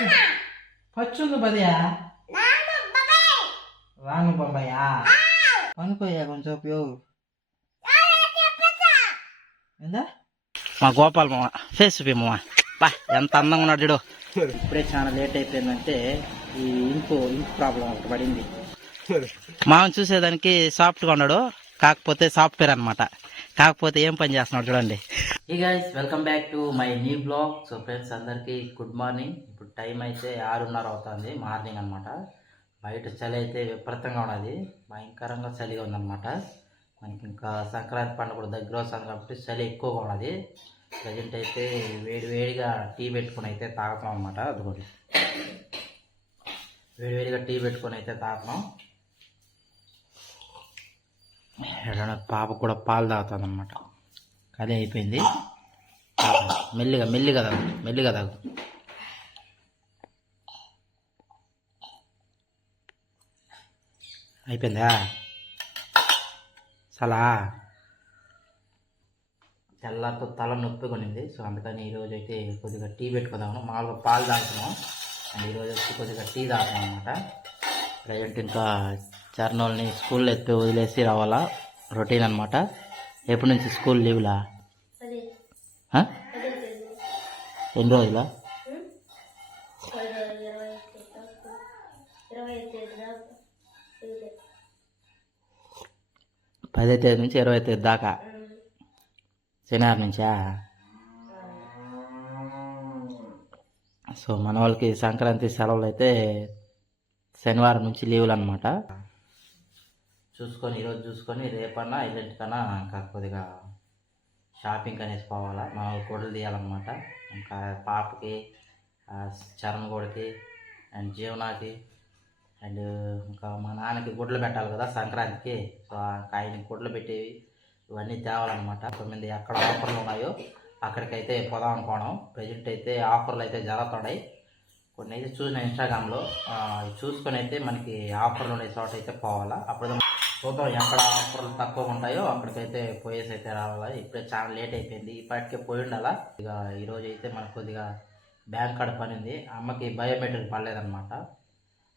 పచ్చు పచ్చు ఉంది పదియా రాను బొమ్మయ్యా పనుకోయ్యా కొంచెం ఉపయోగం. ఏందా? మా గోపాల్ మామ ఫేస్ మామ. బా ఎంత అందంగా ఉన్నాడు చూడు. ఇప్పుడే చాలా లేట్ అయిపోయిందంటే ఈ ఇంకు ఇంకు ప్రాబ్లం ఒకటి పడింది. మామని చూసేదానికి సాఫ్ట్గా ఉన్నాడు కాకపోతే సాఫ్ట్వేర్ అన్నమాట. కాకపోతే ఏం పని చేస్తున్నాడు చూడండి. ఈ guys welcome back to my new blog so friends అందరికీ గుడ్ మార్నింగ్ ఇప్పుడు టైం అయితే ఆరున్నర అవుతుంది మార్నింగ్ అన్నమాట. బయట చలి అయితే విపరీతంగా ఉన్నది భయంకరంగా చలిగా ఉందన్నమాట. మనకి ఇంకా సంక్రాంతి పండుగ కూడా దగ్గర వస్తుంది కాబట్టి చలి ఎక్కువగా ఉన్నది. ప్రజెంట్ అయితే వేడి వేడిగా టీ పెట్టుకుని అయితే తాగుతాం అనమాట అదిగోండి. వేడి వేడిగా టీ పెట్టుకొని అయితే తాగుతాం ఎడన పాప కూడా పాలు తాగుతుంది అనమాట అదే అయిపోయింది. మెల్లిగా మెల్లిగా తాగు మెల్లిగా తాగు. అయిపోయిందా? సలా? తెల్లారితో తల నొప్పి కొనింది. సో అందుకని ఈరోజు అయితే కొద్దిగా టీ పెట్టుకుందాము మామూలుగా పాలు తాగుతున్నాం. అండ్ ఈరోజు వచ్చి కొద్దిగా టీ తాగుతాం అనమాట ప్రజెంట్ ఇంకా చర్నోల్ని స్కూల్లో ఎత్తి వదిలేసి రావాలా? రొటీన్ అనమాట ఎప్పటి నుంచి స్కూల్ లీవ్లా? ఎన్ని రోజులా? పదో తేదీ నుంచి ఇరవై తేదీ దాకా? శనివారం నుంచా? సో మన వాళ్ళకి సంక్రాంతి సెలవులు అయితే శనివారం నుంచి లీవులు అనమాట చూసుకొని ఈరోజు చూసుకొని రేపన్నా ఎల్లుంటికన్నా ఇంకా కొద్దిగా షాపింగ్ అనేసి పోవాలా. మనం వాళ్ళు తీయాలన్నమాట. ఇంకా పాపకి చరణ్ గోడికి అండ్ జీవనాకి అండ్ ఇంకా మా నాన్నకి గుడ్లు పెట్టాలి కదా సంక్రాంతికి. సో ఆయనకి గుడ్లు పెట్టేవి ఇవన్నీ తేవాలన్నమాట. తొమ్మిది ఎక్కడ ఆఫర్లు ఉన్నాయో అక్కడికైతే పోదాం అనుకోవడం ప్రజెంట్ అయితే ఆఫర్లు అయితే జరుగుతున్నాయి. కొన్ని అయితే చూసిన ఇన్స్టాగ్రామ్లో చూసుకొని అయితే మనకి ఆఫర్లు ఉండే చోట అయితే పోవాలా. అప్పుడు చూద్దాం ఎక్కడ ఆఫర్లు తక్కువ ఉంటాయో అక్కడికైతే పోయేసి అయితే రావాలా. ఇప్పుడే చాలా లేట్ అయిపోయింది. ఇప్పటికే పోయి ఉండాలా? ఇక ఈరోజు అయితే మనకు కొద్దిగా బ్యాంక్ కార్డ్ పని ఉంది. అమ్మకి బయోమెట్రిక్ పడలేదన్నమాట.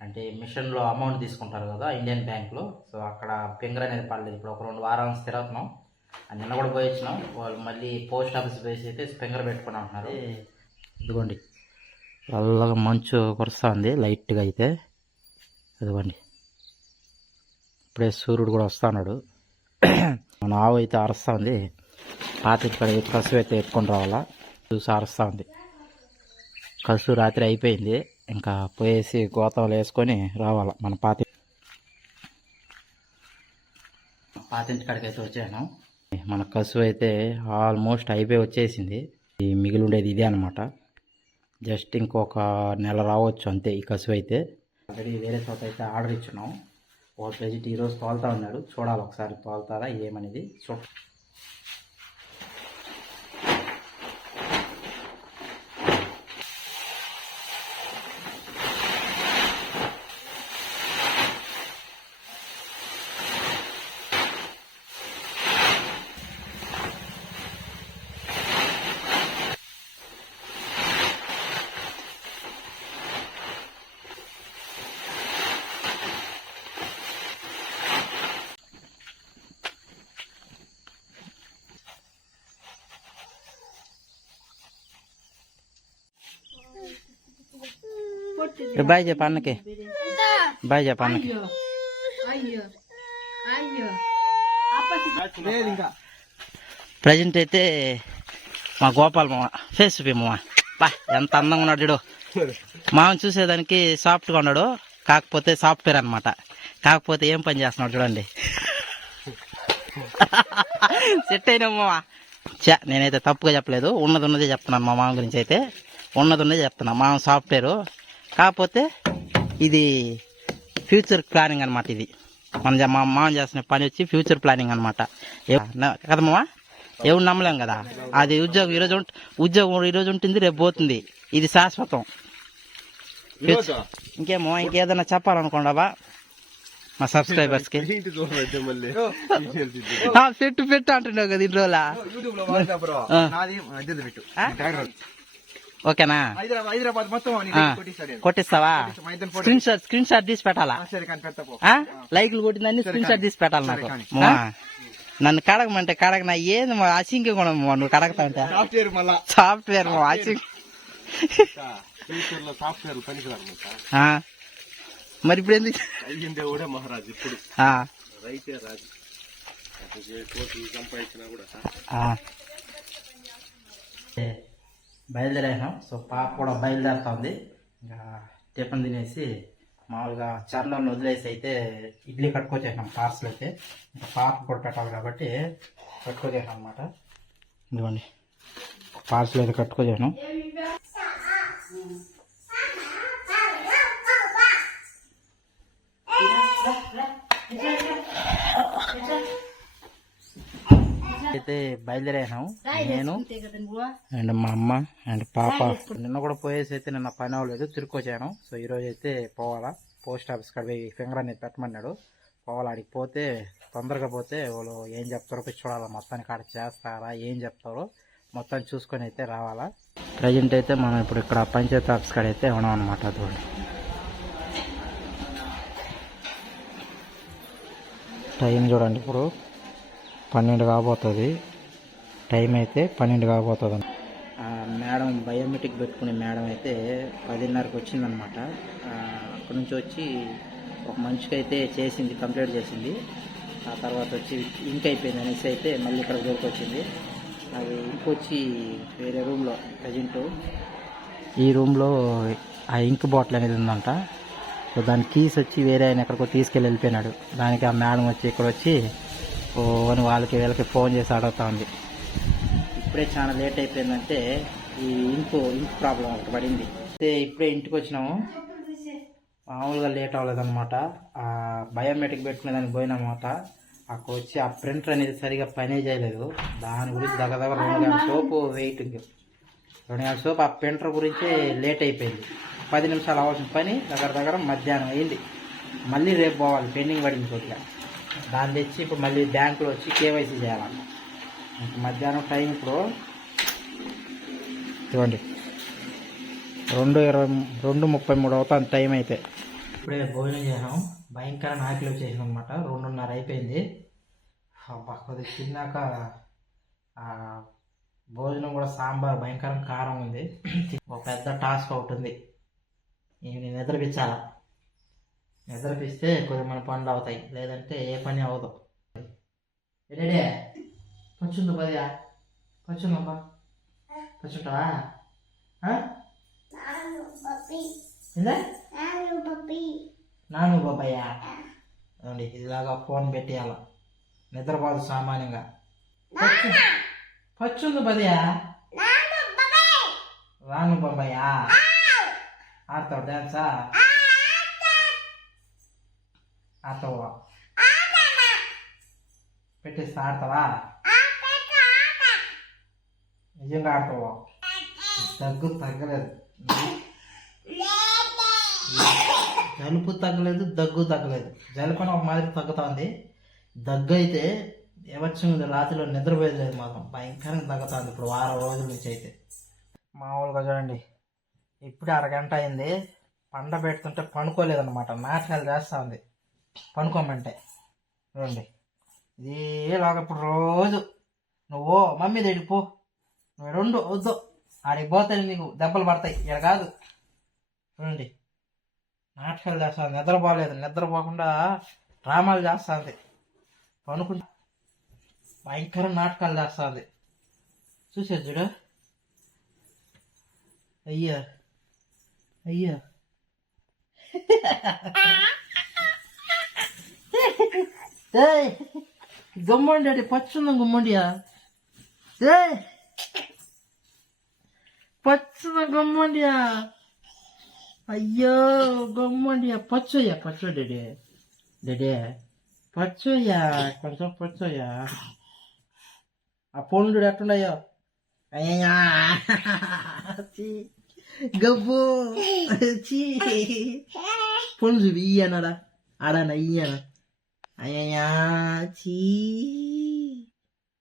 అంటే మిషన్లో అమౌంట్ తీసుకుంటారు కదా ఇండియన్ బ్యాంక్లో. సో అక్కడ ఫింగర్ అనేది పడలేదు. ఇప్పుడు ఒక రెండు వారాల తిరుగుతున్నాం నిన్న కూడా పోయి వచ్చినాం. వాళ్ళు మళ్ళీ పోస్ట్ ఆఫీస్ పోయి అయితే ఫింగర్ పెట్టుకుని అంటున్నారు. ఇదిగోండి. చల్లగా మంచు కురుస్తుంది లైట్గా అయితే. ఇదిగోండి. ఇప్పుడే సూర్యుడు కూడా వస్తున్నాడు మన ఆవు అయితే అరుస్తూ ఉంది. పాత ఇక్కడ కసువు అయితే ఎత్తుకొని రావాలా? చూసి అరుస్తూ ఉంది. కసు రాత్రి అయిపోయింది. ఇంకా పోయేసి గోతాలు వేసుకొని రావాలా మన పాత పాతింటి కాడికి అయితే వచ్చాను. మన కసు అయితే ఆల్మోస్ట్ అయిపోయి వచ్చేసింది. ఈ మిగిలి ఉండేది ఇదే అనమాట జస్ట్ ఇంకొక నెల రావచ్చు అంతే ఈ కసు అయితే. ఆల్రెడీ వేరే చోట అయితే ఆర్డర్ ఇచ్చున్నాం. ఒక ప్రెజెంట్ ఈరోజు తోలుతా ఉన్నాడు. చూడాలి ఒకసారి తోలుతారా? ఏమనేది చూ బాయ్ చెప్ప అన్నకి. బాయ్ చెప్ప అన్నకి. ప్రజెంట్ అయితే మా గోపాల్ మామ ఫేస్ మామ. బా ఎంత అందంగా ఉన్నాడు చూడు. మామని చూసేదానికి సాఫ్ట్గా ఉన్నాడు. కాకపోతే సాఫ్ట్వేర్ అన్నమాట. కాకపోతే ఏం పని చేస్తున్నాడు చూడండి. సెట్ అయినా మామ. చా నేనైతే తప్పుగా చెప్పలేదు. ఉన్నది ఉన్నదే చెప్తున్నాను మా మామ గురించి అయితే. ఉన్నది ఉన్నదే చెప్తున్నా. మామ సాఫ్ట్వేరు. కాకపోతే ఇది ఫ్యూచర్ ప్లానింగ్ అనమాట ఇది. మన మా మామ చేసిన పని వచ్చి ఫ్యూచర్ ప్లానింగ్ అనమాట కదా మామ? ఎవరు నమ్మలేం కదా? అది ఉద్యోగం ఈరోజు ఉంట- ఉద్యోగం ఈరోజు ఉంటుంది రేపు పోతుంది. ఇది శాశ్వతం. ఇంకేమో ఇంకేదైనా చెప్పాలనుకోండావా మా సబ్స్క్రైబర్స్కి పెట్టు పెట్టు అంటున్నావు కదా ఇంట్లో ఓకేనా? హైదరాబాద్ హైదరాబాద్ మొత్తం నీ. కొట్టిస్తావా? స్క్రీన్ షాట్ స్క్రీన్ షాట్ తీసి పెట్టాలా? లైక్లు కొట్టిందని స్క్రీన్ షాట్ తీసి పెట్టాలి నాకు? నన్ను కడగమంటే కడగనా ఏంది మా అసింకి కూడా నువ్వు కడగతా ఉంటే సాఫ్ట్వేర్ మళ్ళా. సాఫ్ట్వేర్? మరి ఇప్పుడు ఎందుకు? అయ్యిందే కూడా మహారాజ్ ఇప్పుడు. ఆ, రైతే రాజు. సంపాదించినా కూడా బయలుదేరాం బయలుదేరాను సో పాప కూడా బయలుదేరుతుంది. ఇంకా టిఫిన్ తినేసి మామూలుగా చర్లను వదిలేసి అయితే ఇడ్లీ కట్టుకొచ్చేసాం పార్సల్ అయితే. ఇంకా పాప కూడా పెట్టాలి కాబట్టి కట్టుకొచ్చేసాం అనమాట ఇదిగోండి. పార్సల్ అయితే కట్టుకొచ్చాను అయితే బయలుదేరాను. నేను అండ్ మా అమ్మ అండ్ పాప. నిన్న కూడా పోయేసి అయితే నిన్న పని అవ్వలేదు తిరిగి వచ్చాను సో ఈరోజు అయితే పోవాలా. పోస్ట్ ఆఫీస్ కాడ పోయి ఫింగర్ అనేది పెట్టమన్నాడు. పోవాలి ఆడికి పోతే తొందరగా పోతే వాళ్ళు ఏం చెప్తారో చూడాలా. మొత్తానికి ఆడ చేస్తారా ఏం చెప్తారో మొత్తం చూసుకొని అయితే రావాలా. ప్రజెంట్ అయితే మనం ఇప్పుడు ఇక్కడ పంచాయతీ ఆఫీస్ కాడ అయితే ఉన్నాం అనమాట అటువంటి టైం చూడండి ఇప్పుడు. పన్నెండు కాబోతుంది. టైం అయితే పన్నెండు కాబోతుంది మేడం బయోమెట్రిక్ పెట్టుకునే మేడం అయితే పదిన్నరకు వచ్చిందనమాట అక్కడి నుంచి వచ్చి ఒక మనిషికి అయితే చేసింది కంప్లీట్ చేసింది. ఆ తర్వాత వచ్చి ఇంక్ అయిపోయింది అనేసి అయితే మళ్ళీ ఇక్కడ దొరికి వచ్చింది. అది ఇంక్ వచ్చి వేరే రూమ్లో ప్రజెంట్. ఈ రూమ్లో ఆ ఇంక్ బాటిల్ అనేది ఉందంట. సో దాని కీస్ వచ్చి వేరే ఆయన ఎక్కడికో తీసుకెళ్ళి వెళ్ళిపోయినాడు. దానికి ఆ మేడం వచ్చి ఇక్కడ వచ్చి ఓ అని వాళ్ళకి వీళ్ళకి ఫోన్ చేసి అడుగుతా ఉంది. ఇప్పుడే చాలా లేట్ అయిపోయిందంటే ఈ ఇంకు ఇంక్ ప్రాబ్లం ఒకటి పడింది. అయితే ఇప్పుడే ఇంటికి వచ్చినాము. మామూలుగా లేట్ అవ్వలేదన్నమాట. ఆ బయోమెట్రిక్ పెట్టుకునే దానికి పోయినమాట అక్కడ వచ్చి ఆ ప్రింటర్ అనేది సరిగా పనే చేయలేదు. దాని గురించి దగ్గర దగ్గర రెండు గంటల సోపు వెయిటింగ్ రెండు గంటల సోపు ఆ ప్రింటర్ గురించి లేట్ అయిపోయింది. పది నిమిషాలు అవ్వాల్సిన పని దగ్గర దగ్గర మధ్యాహ్నం అయింది. మళ్ళీ రేపు పోవాలి పెండింగ్ పడింది కొద్దిగా. దాన్ని తెచ్చి ఇప్పుడు మళ్ళీ బ్యాంకులో వచ్చి కేవైసీ చేయాలన్న ఇంక మధ్యాహ్నం టైం ఇప్పుడు ఇవ్వండి రెండు ఇరవై రెండు ముప్పై మూడు అవుతుంది టైం అయితే. ఇప్పుడే భోజనం చేసాం భయంకర నాకిలు వచ్చేసాం అనమాట రెండున్నర అయిపోయింది. అబ్బా, కొద్దిగా తిన్నాక భోజనం కూడా సాంబార్ భయంకరం కారం ఉంది. ఒక పెద్ద టాస్క్ ఒకటి ఉంది. నేను నిద్రపించాలా? నిద్రపిస్తే కొద్దిగా మన పనులు అవుతాయి. లేదంటే ఏ పని అవ్వదు. ఏడే పచ్చుందో పదియా? ఆ? ఏందే? నాను బాబాయ్య ఇదిలాగా ఫోన్ పెట్టేయాల? నిద్రపోదు సామాన్యంగా. పచ్చు పచ్చుంది బదియా రాను బాబాయ్య ఆడతావు డాన్సా? ఆడతావా? పెట్టేస్తా ఆడతావా? నిజంగా ఆడతావా? దగ్గు తగ్గలేదు. జలుబు తగ్గలేదు దగ్గు తగ్గలేదు. జలుబు అని ఒక మాదిరి తగ్గుతుంది. దగ్గు అయితే ఎవచ్చిన రాత్రిలో నిద్రపోయేది లేదు మాత్రం. భయంకరంగా తగ్గుతుంది ఇప్పుడు వారం రోజుల నుంచి అయితే. మామూలుగా చూడండి. ఇప్పుడే అరగంట అయింది. పండ పెడుతుంటే పనుకోలేదన్నమాట నాటకాలు చేస్తూ ఉంది పనుకోమంటే చూడండి ఇదేలాగా ఇప్పుడు రోజు. నువ్వు మమ్మీ దగ్గరికి పో. నువ్వు రెండు వద్దు. ఆడికి పోతే నీకు దెబ్బలు పడతాయి. ఇక్కడ కాదు. చూడండి నాటకాలు చేస్తుంది నిద్రపోలేదు నిద్రపోకుండా డ్రామాలు చేస్తుంది పనుకుంటా. భయంకర నాటకాలు చేస్తుంది చూసేది చూడు. అయ్యా. అయ్యా. ఏ గుమ్మండి అడి పచ్చున్న గుమ్మండియా ఏ పచ్చున గమ్మండియా అయ్యో గమ్మండియా పచ్చయ్యా పచ్చో డెడే డెడే పచ్చయ్యా కొంచెం పచ్చయ్యా ఆ పండు ఎట్టుండయో అయ్యా గబ్బు చీ పండు చూపి ఇయ్యనడా ఆడనా ఇయ్యనా అయ్యా చీ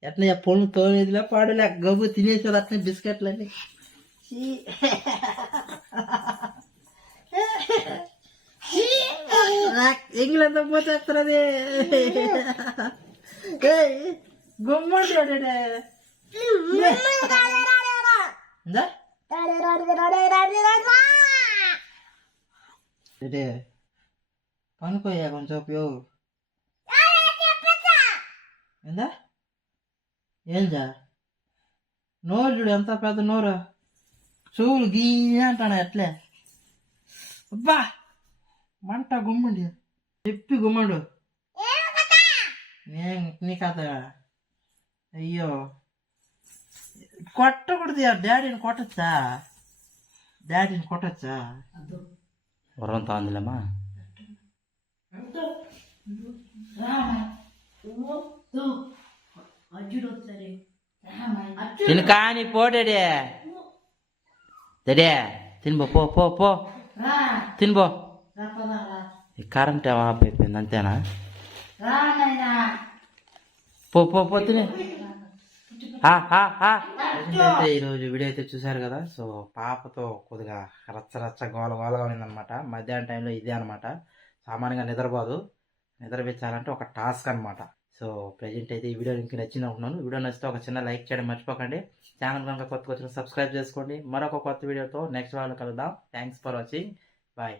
ఎట్లా పండు తోమేదిలే పాడులే గబ్బు తినేసేది అట్లా బిస్కెట్లని ఎంగిలంతా పోతేస్తున్నది గుమ్మడి ఇందా అంటే పనుకోయా కొంచెం ఉపయోగ ఏందా? ఏందా? నోరు చూడు ఎంత పెద్ద నోరు. చెవులు గీ అంటాను ఎట్లే? అబ్బా! మంట గుమ్మండి. చెప్పి గుమ్మడు. నేను నీ కథ? అయ్యో. కొట్టకూడదు డాడీని కొట్టచ్చా? డాడీని కొట్టచ్చా? వరం తాందిలేమా తిను కానీ పోడాడే దడే తినిపో పో పో పో తినిపో ఈ కరెంట్ ఆఫ్ అయిపోయింది అంతేనా పో పో పో తిని. ఏంటంటే ఈరోజు వీడియో అయితే చూశారు కదా సో పాపతో కొద్దిగా రచ్చ రచ్చ గోల గోలగా ఉన్నదన్నమాట మధ్యాహ్నం టైంలో ఇదే అనమాట సామాన్యంగా నిద్రపోదు నిద్రపించాలంటే ఒక టాస్క్ అనమాట సో ప్రజెంట్ అయితే ఈ వీడియో మీకు నచ్చింది అనుకున్నాను వీడియో నచ్చితే ఒక చిన్న లైక్ చేయడం మర్చిపోకండి. ఛానల్ కనుక కొత్తగా వచ్చిన సబ్స్క్రైబ్ చేసుకోండి మరొక కొత్త వీడియోతో నెక్స్ట్ వాళ్ళు కలుద్దాం. Thanks for watching bye